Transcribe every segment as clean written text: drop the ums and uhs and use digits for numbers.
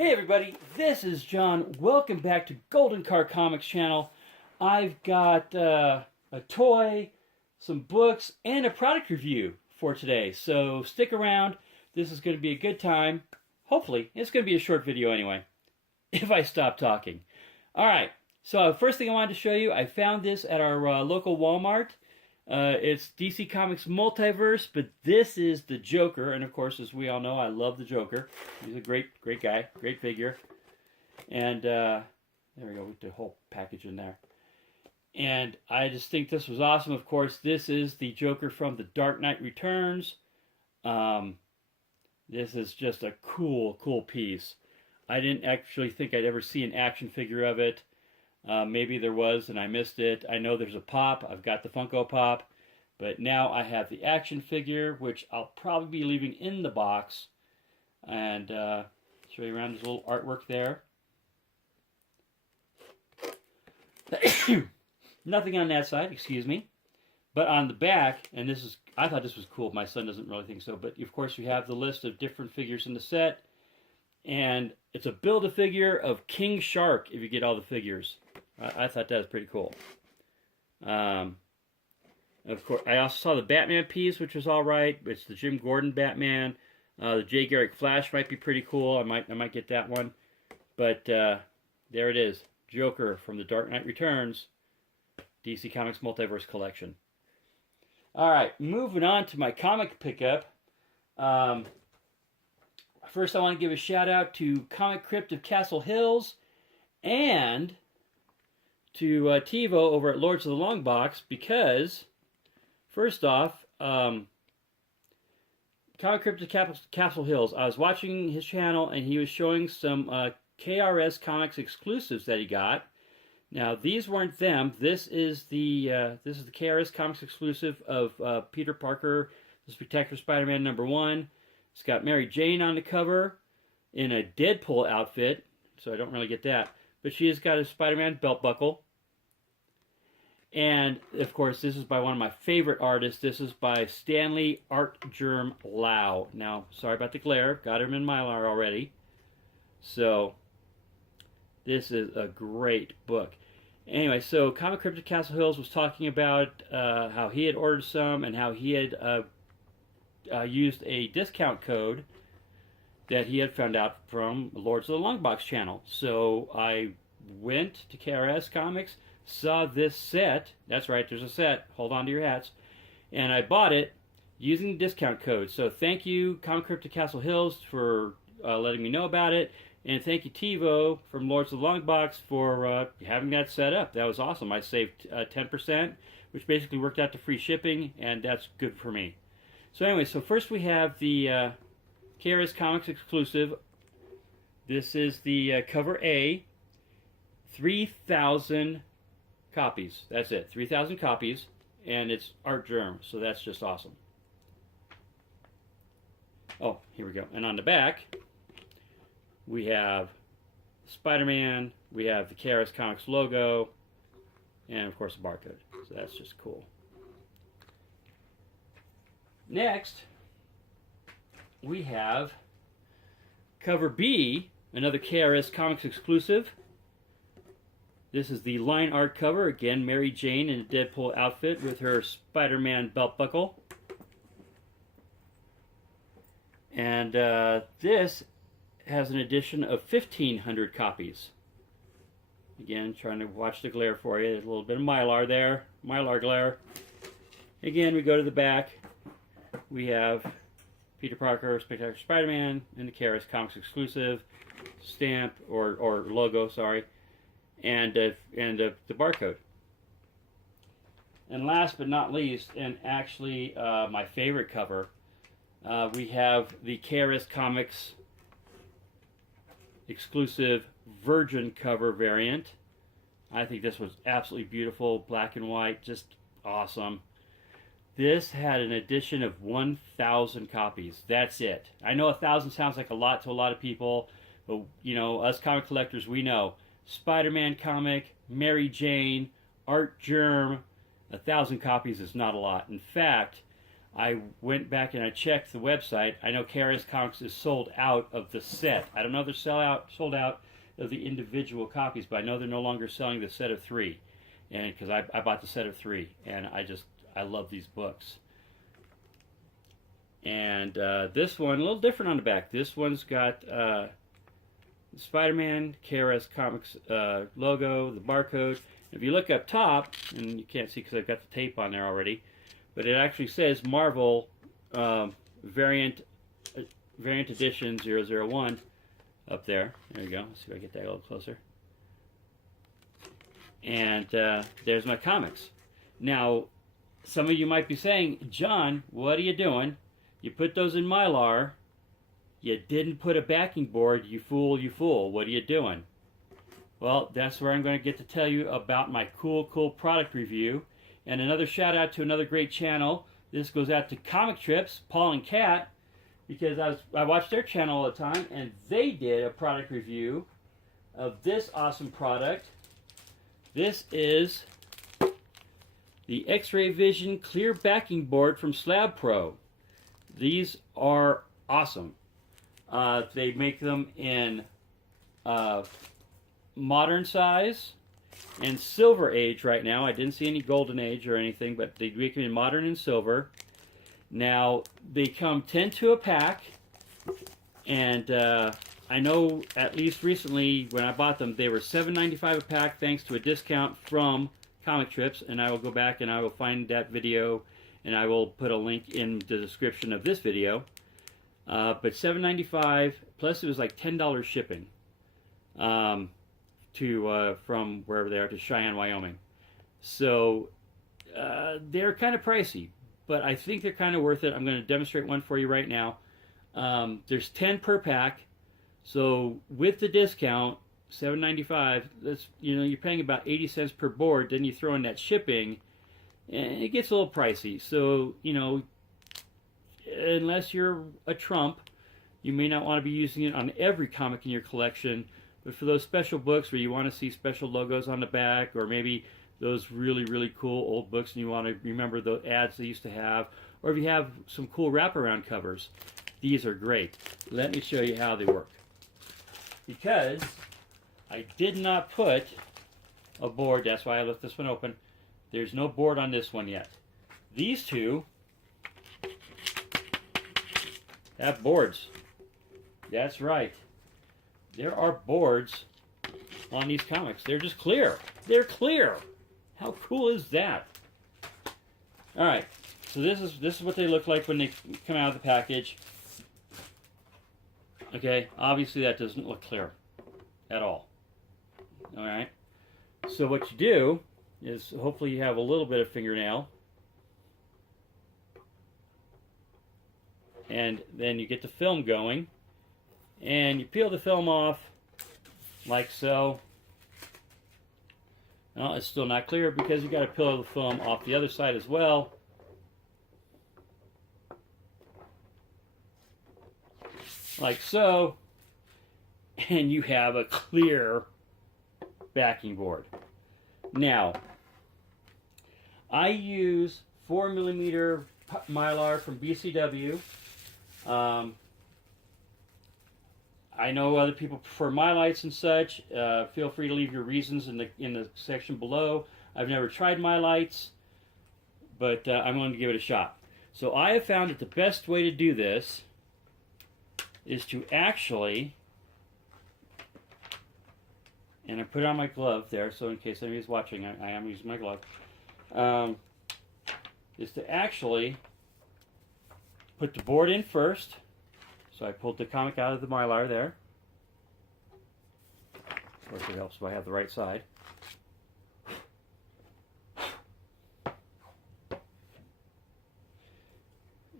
Hey everybody, this is John. Welcome back to Golden Car Comics channel. I've got a toy, some books, and a product review for today. So stick around. This is going to be a good time. Hopefully, it's going to be a short video anyway, if I stop talking. Alright, so first thing I wanted to show you, I found this at our local Walmart. It's DC Comics Multiverse, but this is the Joker, and of course, as we all know, I love the Joker. He's a great guy, great figure. And there we go, with the whole package in there. And I just think this was awesome. Of course, this is the Joker from The Dark Knight Returns. This is just a cool piece. I didn't actually think I'd ever see an action figure of it. Maybe there was and I missed it. I know there's a Pop. I've got the Funko Pop. But now I have the action figure, which I'll probably be leaving in the box. And show you around his little artwork there. Nothing on that side, excuse me. But on the back, and this is, I thought this was cool. My son doesn't really think so. But of course we have the list of different figures in the set. And it's a Build-A-Figure of King Shark, if you get all the figures. I thought that was pretty cool. Of course, I also saw the Batman piece, which was all right. It's the Jim Gordon Batman. The Jay Garrick Flash might be pretty cool. I might get that one. But there it is, Joker from The Dark Knight Returns, DC Comics Multiverse Collection. All right, moving on to my comic pickup. First, I want to give a shout out to Comic Crypt of Castle Hills and to TiVo over at Lords of the Long Box, because first off, Comic Crypt of Castle Hills, I was watching his channel and he was showing some KRS Comics exclusives that he got. Now these weren't them. This is the KRS Comics exclusive of Peter Parker, the Spectacular Spider-Man #1. It's got Mary Jane on the cover in a Deadpool outfit, so I don't really get that. But she has got a Spider-Man belt buckle. And, of course, this is by one of my favorite artists. This is by Stanley Artgerm Lau. Now, sorry about the glare. Got him in Mylar already. So, this is a great book. Anyway, so Comic Crypt of Castle Hills was talking about how he had ordered some and how he had used a discount code that he had found out from Lords of the Longbox channel. So I went to KRS Comics, saw this set. That's right, there's a set. Hold on to your hats. And I bought it using the discount code. So thank you, Comic Crypt of Castle Hills, for letting me know about it. And thank you, TiVo from Lords of the Longbox, for having that set up. That was awesome. I saved 10%, which basically worked out to free shipping, and that's good for me. So anyway, so first we have the KRS Comics exclusive. This is the cover A. 3,000 copies. That's it. 3,000 copies. And it's Artgerm, so that's just awesome. Oh, here we go. And on the back, we have Spider-Man. We have the KRS Comics logo. And, of course, a barcode. So that's just cool. Next, we have cover B, another KRS Comics exclusive. This is the line art cover. Again, Mary Jane in a Deadpool outfit with her Spider-Man belt buckle. And this has an edition of 1,500 copies. Again, trying to watch the glare for you. There's a little bit of Mylar there. Mylar glare. Again, we go to the back. We have Peter Parker, Spectacular Spider-Man, and the KRS Comics exclusive stamp or logo, sorry, and the barcode. And last but not least, and actually my favorite cover, we have the KRS Comics exclusive Virgin cover variant. I think this was absolutely beautiful, black and white, just awesome. This had an edition of 1,000 copies. That's it. I know 1,000 sounds like a lot to a lot of people, but you know, us comic collectors, we know Spider-Man comic, Mary Jane, Artgerm, 1,000 copies is not a lot. In fact, I went back and I checked the website. I know KRS Comics is sold out of the set. I don't know if they're sold out of the individual copies, but I know they're no longer selling the set of 3. And because I bought the set of 3, and I love these books. And this one, a little different on the back. This one's got Spider-Man, KRS Comics logo, the barcode. If you look up top, and you can't see because I've got the tape on there already, but it actually says Marvel Variant Edition 001 up there. There you go. Let's see if I get that a little closer. And there's my comics. Now, some of you might be saying, John, what are you doing? You put those in Mylar. You didn't put a backing board. You fool, you fool. What are you doing? Well, that's where I'm going to get to tell you about my cool product review. And another shout out to another great channel. This goes out to Comic Trips, Paul and Kat, because I watch their channel all the time, and they did a product review of this awesome product. This is the X-Ray Vision clear backing board from Slab Pro. These are awesome. They make them in modern size and Silver Age right now. I didn't see any Golden Age or anything, but they make them in modern and silver. Now, they come 10 to a pack, and I know at least recently when I bought them, they were $7.95 a pack thanks to a discount from Comic Trips, and I will go back and I will find that video, and I will put a link in the description of this video. But $7.95 plus it was like $10 shipping from wherever they are to Cheyenne, Wyoming. So they're kind of pricey, but I think they're kind of worth it. I'm going to demonstrate one for you right now. There's 10 per pack, so with the discount, $7.95. That's, you know, you're paying about 80 cents per board. Then you throw in that shipping, and it gets a little pricey. So, you know, unless you're a Trump, you may not want to be using it on every comic in your collection. But for those special books where you want to see special logos on the back, or maybe those really cool old books and you want to remember the ads they used to have, or if you have some cool wraparound covers, these are great. Let me show you how they work. Because I did not put a board, that's why I left this one open. There's no board on this one yet. These two have boards. That's right. There are boards on these comics. They're just clear. They're clear. How cool is that? All right. So this is what they look like when they come out of the package. Okay. Obviously that doesn't look clear at all. All right. So what you do is hopefully you have a little bit of fingernail. And then you get the film going. And you peel the film off like so. Well, it's still not clear because you got to peel the film off the other side as well. Like so. And you have a clear backing board. Now, I use 4mm Mylar from BCW. I know other people prefer MyLites and such. Feel free to leave your reasons in the section below. I've never tried MyLites, but I'm going to give it a shot. So I have found that the best way to do this is to actually, and I put on my glove there, so in case anybody's watching, I am using my glove, is to actually put the board in first. So I pulled the comic out of the Mylar there. Of course it helps if I have the right side.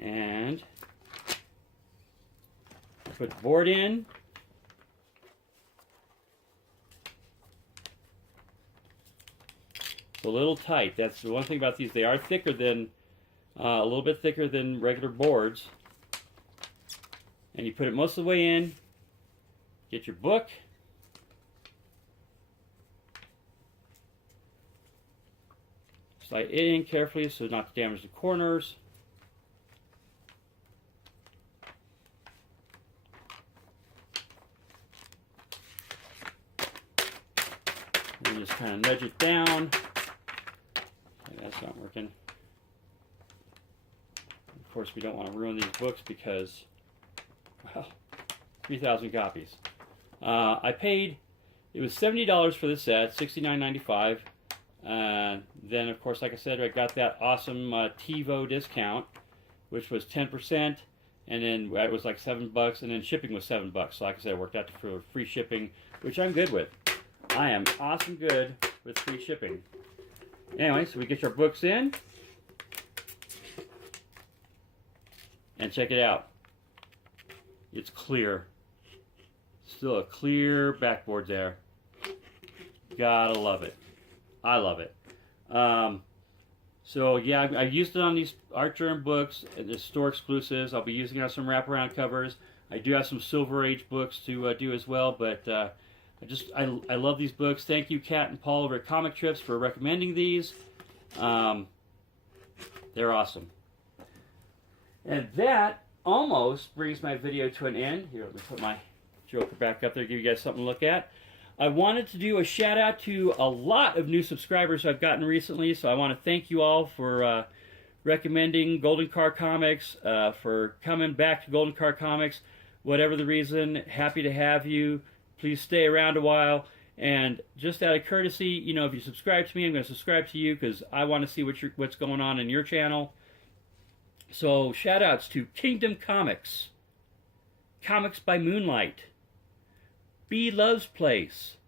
And put the board in. It's a little tight. That's the one thing about these. They are thicker than, a little bit thicker than regular boards. And you put it most of the way in, get your book, slide it in carefully so not to damage the corners, and just kind of nudge it down. Okay, that's not working. Of course, we don't want to ruin these books because, well, 3,000 copies. I paid, it was $70 for the set, $69.95. Then, of course, like I said, I got that awesome TiVo discount, which was 10%, and then it was like $7, and then shipping was $7. So, like I said, it worked out for free shipping, which I'm good with. I am awesome good with free shipping. Anyway, so we get your books in, and check it out. It's clear. Still a clear backboard there. Gotta love it. I love it. So yeah, I've used it on these Artgerm books, the store exclusives. I'll be using it on some wraparound covers. I do have some Silver Age books to do as well, but I love these books. Thank you, Kat and Paul over at Comic Trips for recommending these. They're awesome. And that almost brings my video to an end. Here, let me put my Joker back up there, give you guys something to look at. I wanted to do a shout out to a lot of new subscribers I've gotten recently, so I want to thank you all for recommending Golden Car Comics, for coming back to Golden Car Comics. Whatever the reason, happy to have you. Please stay around a while. And just out of courtesy, you know, if you subscribe to me, I'm going to subscribe to you because I want to see what's going on in your channel. So shout outs to Kingdom Comics, Comics by Moonlight, B Loves Place.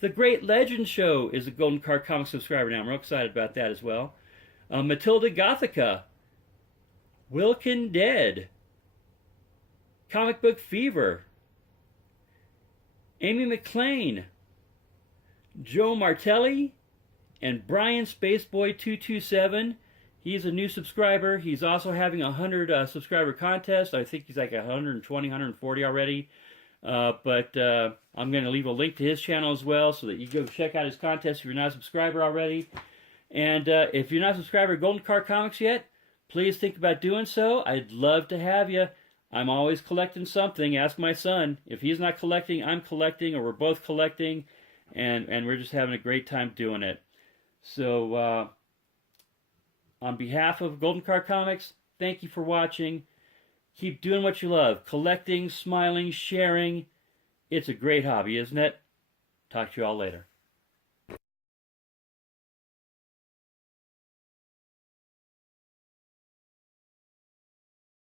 The Great Legend Show is a Golden Car Comics subscriber now. I'm real excited about that as well. Matilda Gothica, Wilkin Dead, Comic Book Fever, Amy McLean, Joe Martelli, and Brian Spaceboy227. He's a new subscriber. He's also having a 100 subscriber contest. I think he's like 120, 140 already. But I'm going to leave a link to his channel as well so that you go check out his contest if you're not a subscriber already. And if you're not a subscriber to Golden Car Comics yet, please think about doing so. I'd love to have you. I'm always collecting something. Ask my son. If he's not collecting, I'm collecting, or we're both collecting, and we're just having a great time doing it. So, on behalf of Golden Car Comics, thank you for watching. Keep doing what you love. Collecting, smiling, sharing. It's a great hobby, isn't it? Talk to you all later.